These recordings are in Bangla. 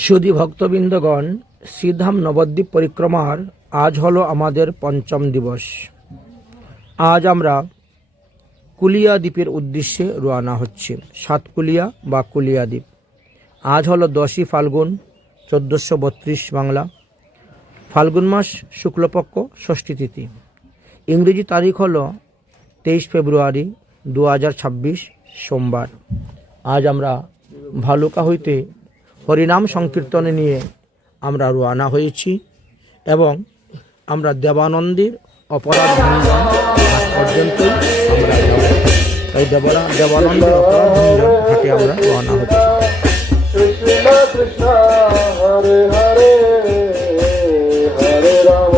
সুধী ভক্তবৃন্দগণ, শ্রীধাম নবদ্বীপ পরিক্রমার আজ হলো আমাদের পঞ্চম দিবস। আজ আমরা কুলিয়া দ্বীপের উদ্দেশ্যে রওনা হচ্ছি। সাতকুলিয়া বা কুলিয়া দ্বীপ। আজ হলো 10ই ফাল্গুন 1432 বাংলা, ফাল্গুন মাস শুক্লপক্ষ ষষ্ঠী তিথি। ইংরেজি তারিখ হলো 23 ফেব্রুয়ারি 2026 সোমবার। আজ আমরা ভালুকা হইতে হরিনাম সংকীর্তনে নিয়ে আমরা রওনা হয়েছি এবং আমরা দেবানন্দের অপরাধ ভঞ্জন পর্যন্তই আমরা যাব। তাই দেবানন্দের অপরাধ ভঞ্জন ঘাটে আমরা রওনা হচ্ছি। Krishna Krishna Hare Hare Hare Ram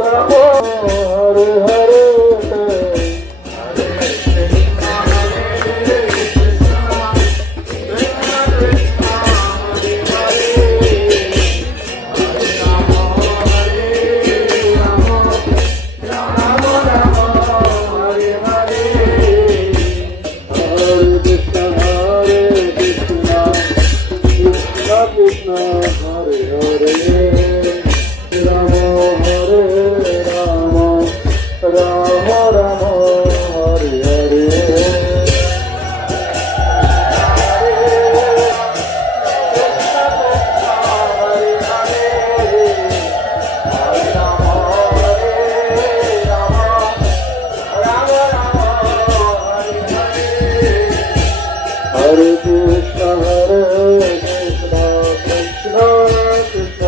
Ram Hare Hare. Krishna Hare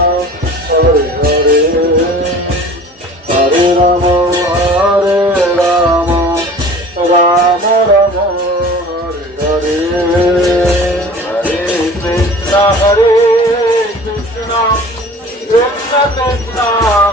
Hare Hare Rama Rama Rama Hare Hare Hare Krishna Krishna Krishna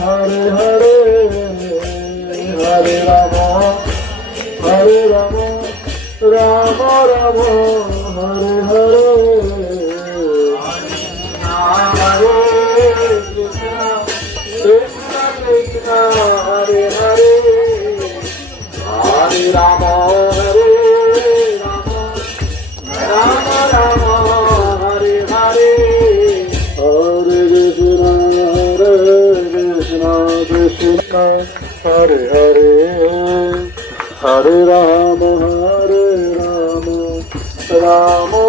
Hare Hare Hare Rama Hare Rama Rama Hare Hare Krishna Hare Hare Hare Rama Rama Rama Hare Hare. Hare Krishna Krishna Krishna Hare Hare Hare Rama Rama Rama Hare Hare Hare Krishna Krishna Krishna Hare Hare Hare Rama Hare Rama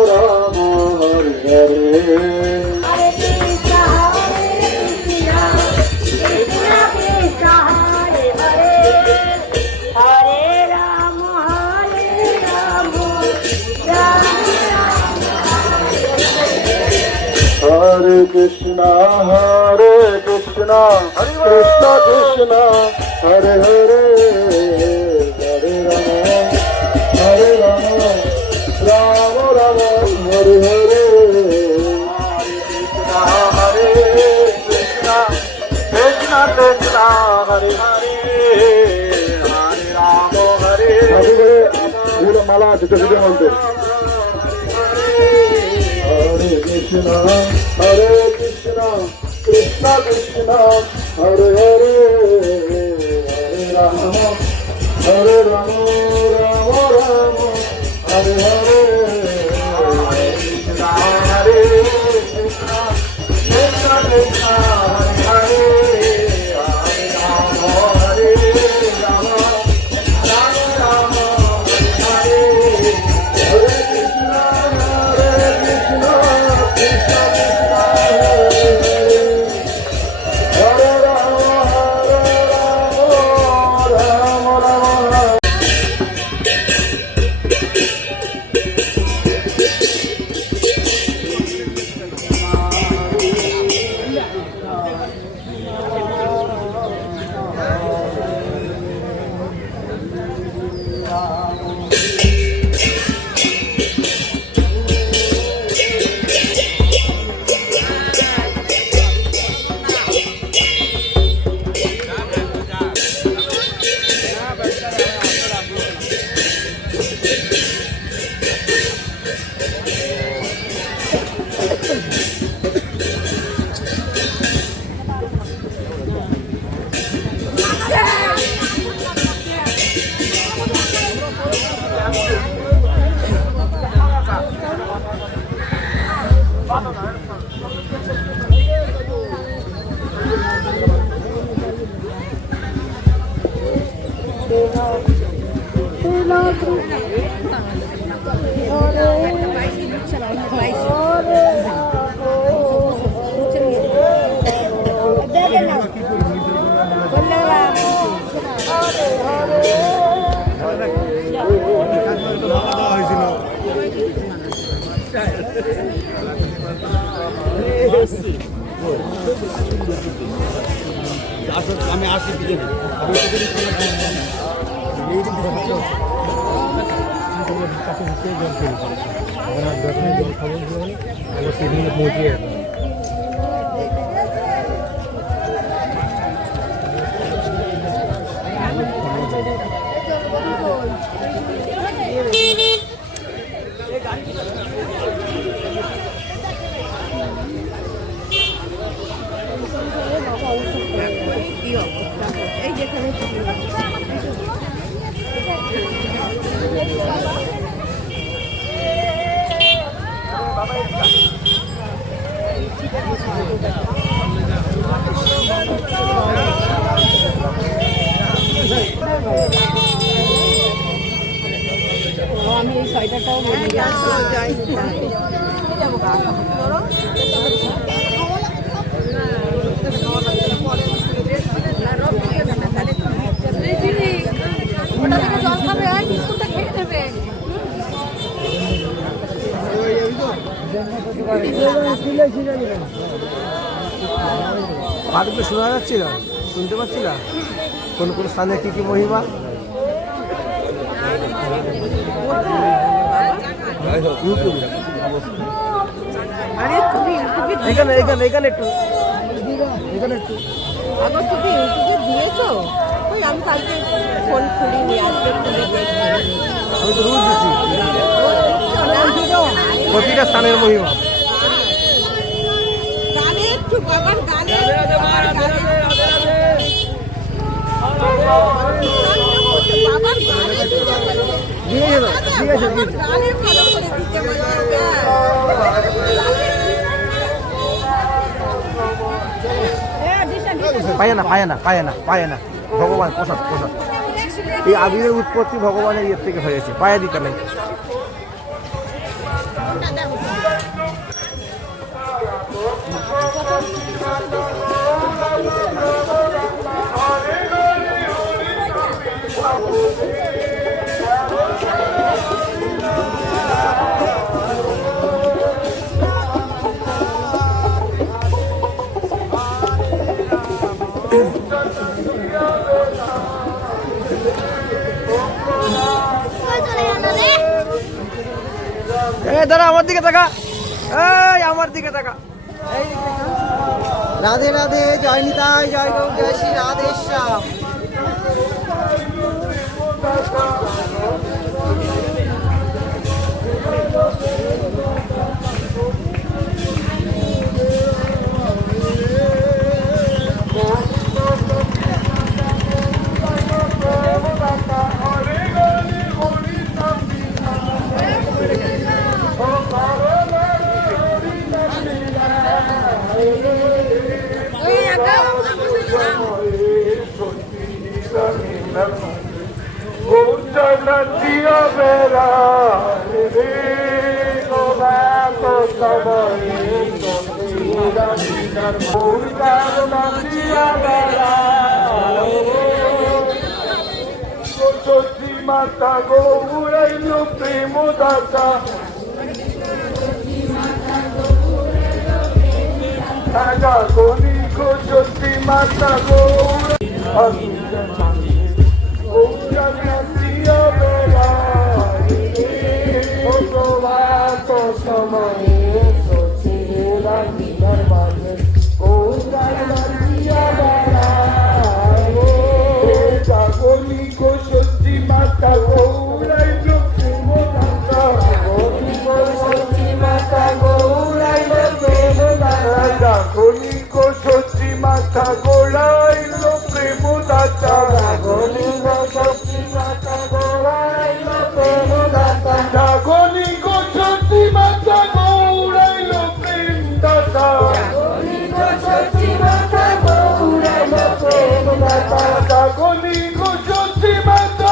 মালা আছে তো দিতে বলতে। Hare Krishna Krishna Krishna Hare Hare আমি আসি পিছনে পৌঁছে এই যেখানে আমি এই সোয়েটারটাও বলে যাই জল খাবে বিস্কুটটা খেয়ে নেবে পাঠগুলো শোনা যাচ্ছিল, শুনতে পাচ্ছি না কোন কোন স্থানে কি কি মহিমা। এখানে এখানে এখানে একটু এখানে একটু আবার তুমি ইউটিউবে দিয়েছো? ওই আমি কালকে ফোন খুলিনি, আজকে খুলে দেখছি। আমি তো রোজ দিচ্ছি প্রতিটা স্থানের মহিমা। গানে একটু বাবার গানে বাবার গানে দিয়ে গেল, ঠিক আছে গানে ভালো করে দিতে বলবে। পায় না পায় না পায় না পায় না ভগবান প্রসাদ প্রসাদ। এই আবিরের উৎপত্তি ভগবানের ইয়ের থেকে হয়েছে, পায়া দিতে নেই। দাঁড়া আমার দিকে তাকা, এই আমার দিকে তাকা। রাধে রাধে, জয় নিতাই, জয় গৌর, জয় শ্রী রাধেশ্যাম। মাতা গৌরাইল প্রেম দাতা রাজা গনি সত্যি মাতা মাতা গোড়াইল প্রেম দাতা গনিক সত্যি মাতা গোড়াইল প্রেম দাতা গনিক সত্যি মাতা গৌরাইল প্রেম দাতা গনিক সত্যি মাতা গৌরাইল প্রেম দাতা গনিক সত্যি মাতা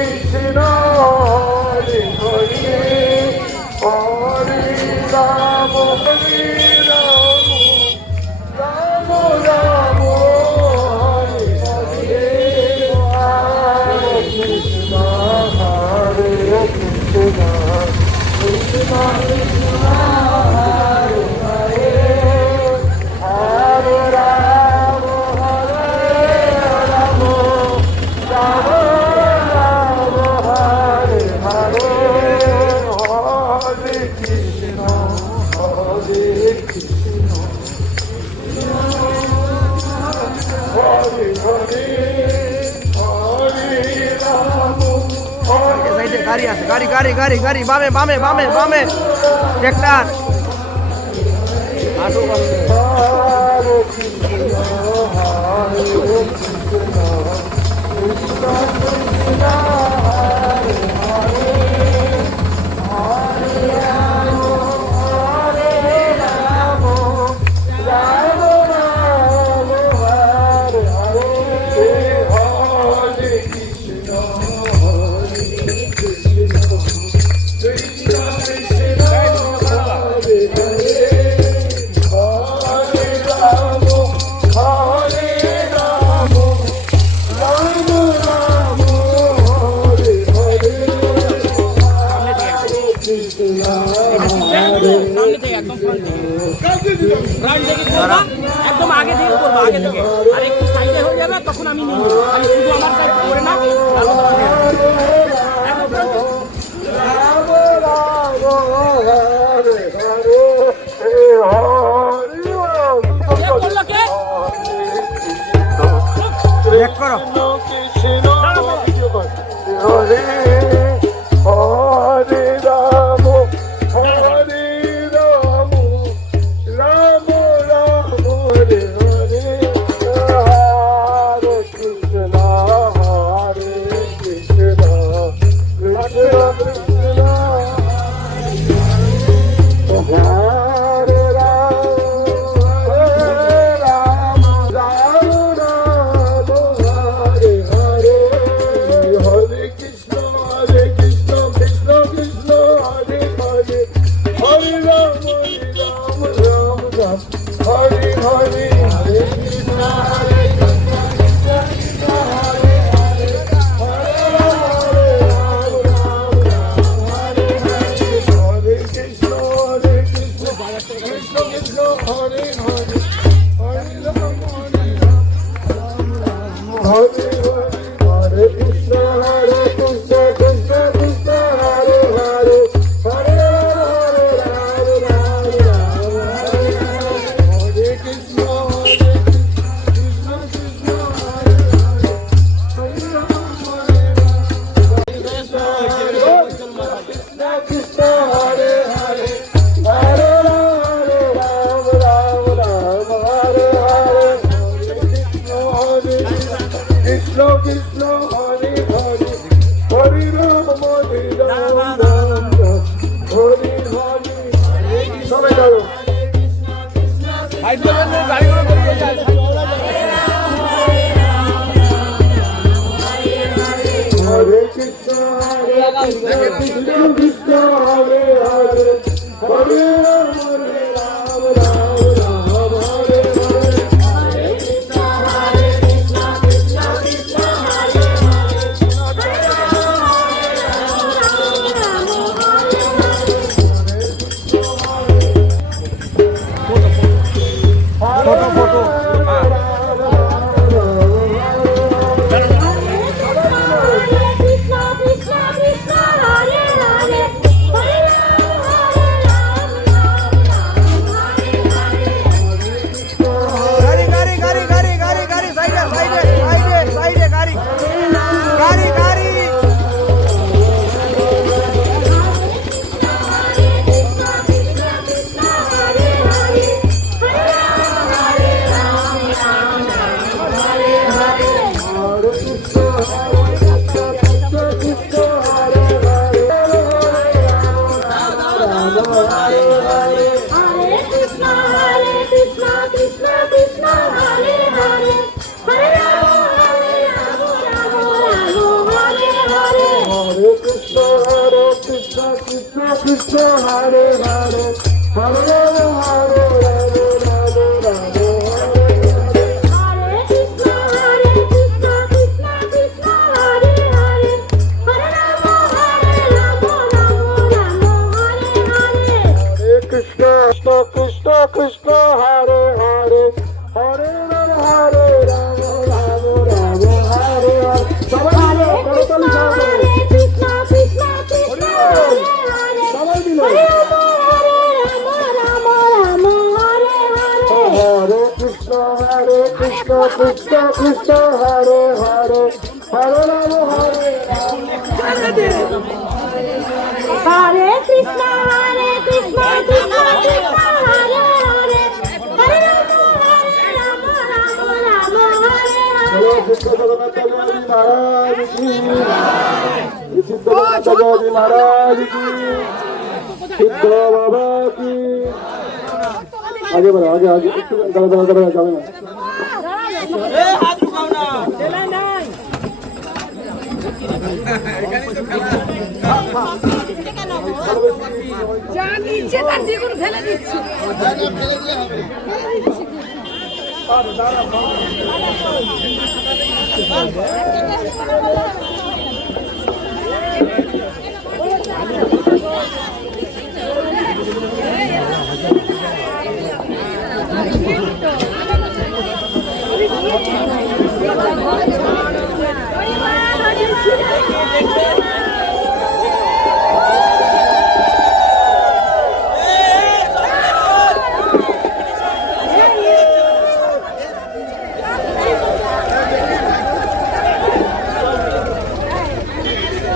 কৃষ্ণ হরে হরে হরে রাম হরে রাম রাম রাম হরে হরে হরে কৃষ্ণ হরে কৃষ্ণ কৃষ্ণ কৃষ্ণ হরে হরে হরে রাম হরে রাম রাম রাম হরে হরে হরে কৃষ্ণ হরে কৃষ্ণ হরে হরে হরে রাম সাইডে গাড়ি আছে, গাড়ি গাড়ি গাড়ি গাড়ি, বামে বামে বামে বামে ট্রাক্টর। হরে কৃষ্ণ হরে কৃষ্ণ কৃষ্ণ কৃষ্ণ হরে হরে হরে রাম হরে রাম রাম রাম হরে হরে হরে কৃষ্ণ হরে কৃষ্ণ কৃষ্ণ কৃষ্ণ হরে হরে হরে রাম হরে রাম রাম রাম হরে হরে কৃষ্ণ হরে সামনে থেকে একদম ফ্রন্ট থেকে ফ্রন্ট থেকে করবা, একদম আগে থেকে করবা, আগে থেকে আর একটু সাইডে হয়ে যাবে, তখন আমি নিয়ে নেবো। আমি শুধু আমার সাইড করে না, ভালো করে নিয়ে নেবো। একদম front থেকে। রাম রাম হরে হরে হরে কে করলো কে? ব্যাক করো। কৃষ্ণ হরে হরে রাম হরে রাম রাম রাম হরে হরে হরে কৃষ্ণ হরে কৃষ্ণ কৃষ্ণ কৃষ্ণ হরে রাম রাম রাম হরে হরে হরে কৃষ্ণ কৃষ্ণ কৃষ্ণ হরে হরে হরে রাম রাম রাম হরে হরে হরে কৃষ্ণ কৃষ্ণ কৃষ্ণ হরে হরে হরে রাম রাম হরে হরে হরে কৃষ্ণ কৃষ্ণ কৃষ্ণ হরে হরে হরে রাম হরে হরে কৃষ্ণ কৃষ্ণ কৃষ্ণ কৃষ্ণ হরে হরে হরে রাম রাম হরে হরে কৃষ্ণ কৃষ্ণ কৃষ্ণ হরে হরে হরে রাম কৃষ্ণ হরে হরে হরে রাম রাম হরে হরে কৃষ্ণ কৃষ্ণ হরে হরে হরে রাম রাম হরে হরে সবাই ধরো হরে কৃষ্ণ কৃষ্ণ কৃষ্ণ হরে হরে হরে রাম রাম রাম হরে হরে ফটো ফটো। কৃষ্ণ কৃষ্ণ কৃষ্ণ হরে হরে হরে রাম কৃষ্ণ কৃষ্ণ হরে হরে হরে রাম হরে রাম Hare Krishna, কৃষ্ণ কৃষ্ণ হরে হরে হরে রাম রাম রাম হরে হরে। बोलो सिद्ध जगन्नाथ महाराज की सिद्ध जगन्नाथ महाराज की सिद्ध बाबा की आगे बढ़ो आगे आगे दादा जाओ ना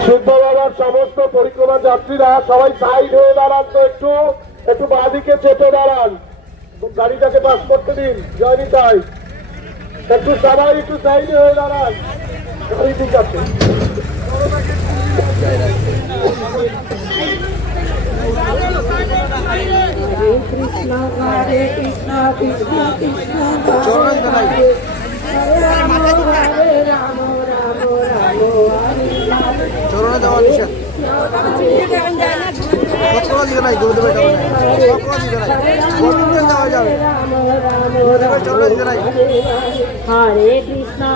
সিদ্ধ বাবার সমস্ত পরিক্রমা যাত্রীরা সবাই সাইড হয়ে দাঁড়ান তো একটু একটু বাঁদিকে চেপে দাঁড়ান গাড়িটাকে পাস করতে দিন জয়নি তাই একটু সবাই একটু সাইডে হয়ে দাঁড়ান গাড়ি ঠিক আছে চরণে যাওয়া নিষেধ কতটা দিকে নাই গুরুদেবের চরণে কতটা দিকে নাই কতটা যাওয়া যাবে গুরুদেবের চরণে দিকে নাই Hare Krishna,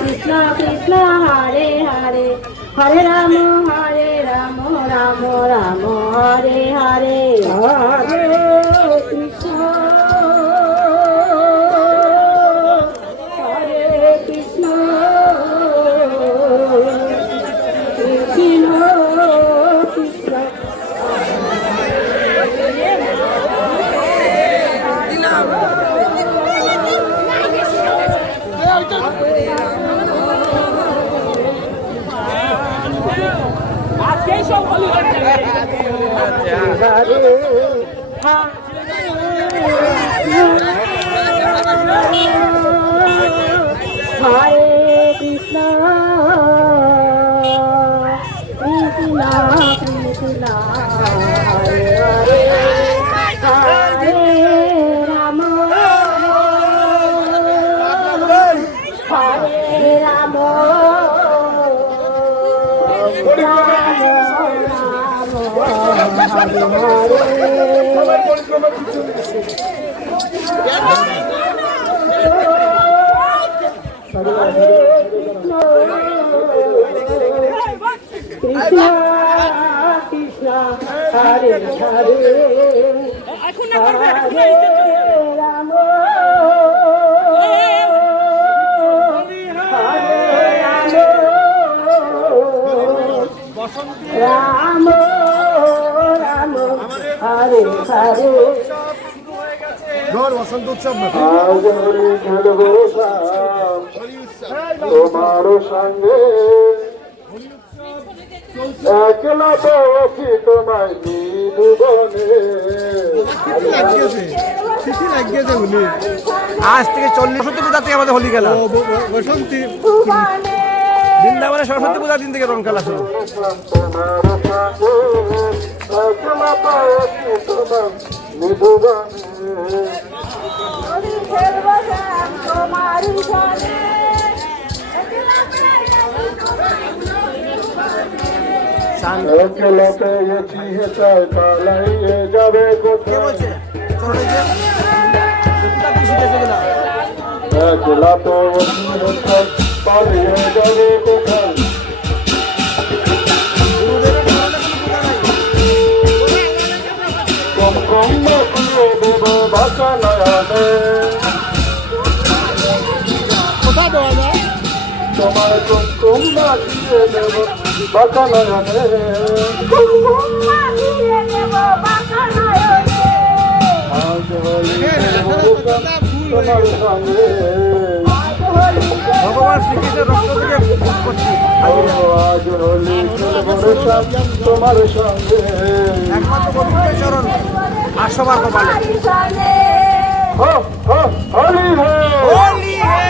Krishna Krishna, Hare Hare, Hare Rama, Rama Rama, Hare Hare, Hare Krishna, Hare Krishna, Krishna Krishna. আজকেই সব হলি হয়ে যাবে। Hare Krishna, Krishna Krishna, Hare Hare, Hare Rama, Hare Rama, Krishna Krishna, Hare Hare, এখন না করবে Hare Rama, Hare Rama, Rama Hare Hare. গড় বসন্ত উৎসব না আজ হরি খেলবো শ্যাম তোমার সঙ্গে একলা বসি তোমায় নিধুবনে চিঠি লাগিয়েছে উনি আজ থেকে 40 বছর পূজা থেকে আমাদের হোলি খেলা বসন্তী বৃন্দাবনে সরস্বতী পূজার দিন থেকে রং খেলা শুরু একলা বসি তোমায় নিধুবনে একলা পেয়েছি হেতায় পালাইয়ে যাবে কে কোথায় বলছে চলে যে কোথা থেকে শিখেছে গেলা একলা পেয়েছি হেতায় পালিয়ে যাবে কোথায় গুরুদেবের চরণে কোনো পূজা নাই কম দিয়ে দেব বাঁচা নয়নে কোথায় দেওয়া যায় তোমার কুমকুম দিয়ে দেব বাঁচা নয়নে আজ হলি তোমার সঙ্গে ভগবান শ্রীকৃষ্ণের রক্ত থেকে উৎপত্তি আজ হোলি খেলবো রে শ্যাম তোমার সঙ্গে একমাত্র গোবিন্দ চরণ আর সবার কপালে হো হো হোলি হে হোলি হে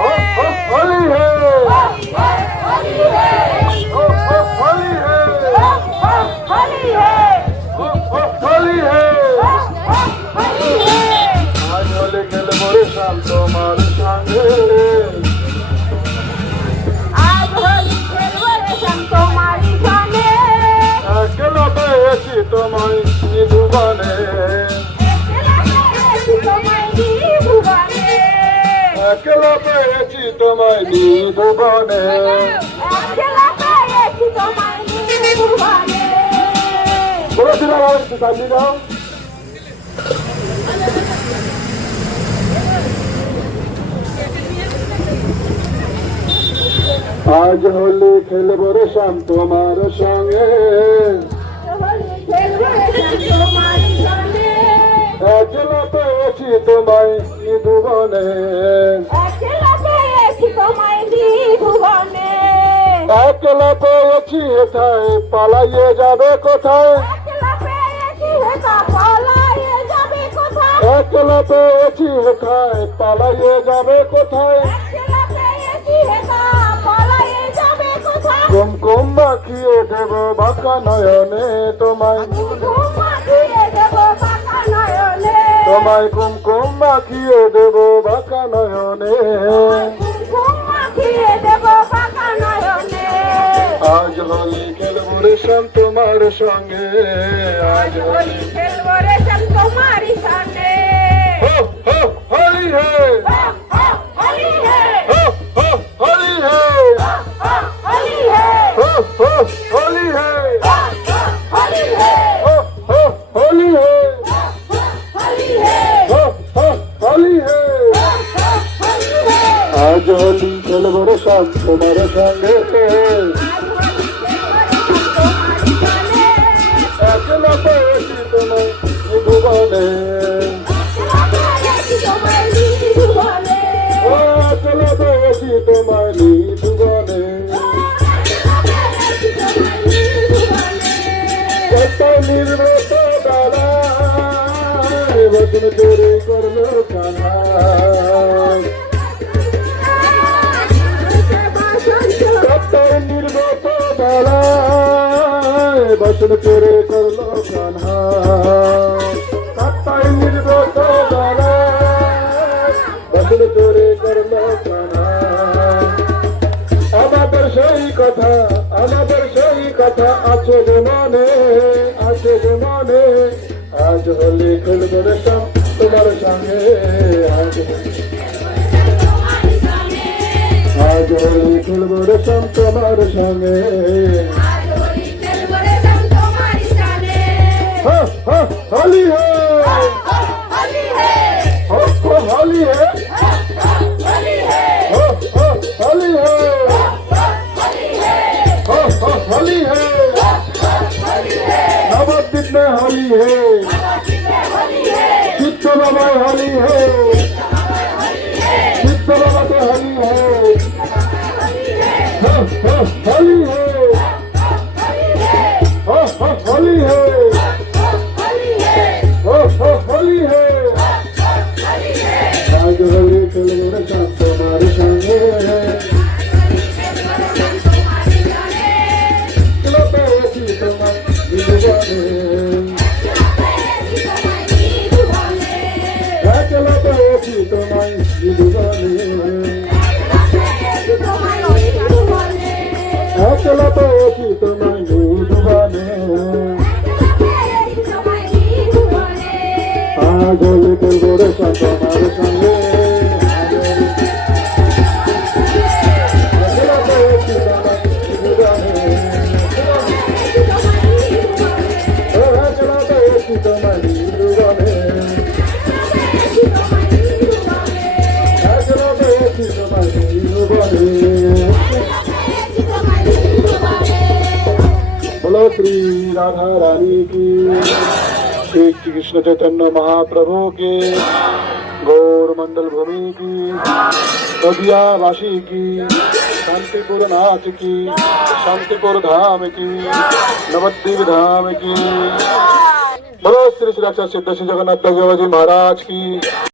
হো হো হোলি হে হো হো হোলি হে হো হো হোলি হে আজ হোলি খেলবো রে শ্যাম তোমার সঙ্গে একলা পেয়েছি তোমায় নিধুবনে একলা পেয়েছি তোমায় নিধুবনে বলেছিলাম আর একটু চালিয়ে দাও আজ হোলি খেলবো রে শ্যাম তোমার সঙ্গে একলা পেয়েছি তোমায় নিধুবনে একলা পেয়েছি হেথায় পালাইয়ে যাবে কোথায় একলা পেয়েছি হেথায় পালাইয়ে যাবে কোথায় কুমকুম মাখিয়ে দেব বাঁকা নয়নে তোমায় তোমায় কুমকুম মাখিয়ে দেব বাঁকা নয়নে আজ হোলি খেলবো রে শ্যাম তোমার সঙ্গে আজ হোলি হো হো হোলি হে হো হো হোলি হে হো হো হোলি হে হো হো হোলি হে হো হো হোলি হে আজ হোলি খেলবো রে শ্যাম তোমার সঙ্গে একলা পেয়েছি তোমায় নিধুবনে ও একলা পেয়েছি তোমায় নিধুবনে কত নির্মত দাদা বচন তোরে করলো কানা কত নির্মত দাদা বচন তোরে করলো কানা কত নির্মত দাদা বচন তোরে করলো কানা আমাদের সেই কথা আছে যে মনে আজ হোলি খেলবো রে শ্যাম তোমার সঙ্গে আজ হোলি খেলবো রে শ্যাম তোমার সঙ্গে হো হো হোলি হে হো হো হোলি হে হো হো হোলি হে हो होली है नवद्वीप में होली है चित्त बाबा होली है चित्त बाबा तो होली है हो होली है हो होली है हो होली है आज होली खेलो रे श्याम तुम्हारे संगे একলা পেয়েছি তোমায় নিধুবনে একলা পেয়েছি তোমায় নিধুবনে আজ হোলি খেলবো রে শ্যাম তোমার সঙ্গে একলা পেয়েছি তোমায় নিধুবনে बोलो श्री राधा रानी की श्री कृष्ण चैतन्य महाप्रभु के गौर मंडल भूमि की, नदियावासी की, शांतिपुर नाथ की, शांतिपुर धाम की, नवद्वीप धाम की, बोलो श्री श्री अक्षर सिद्ध श्री जगन्नाथ देव जी महाराज की।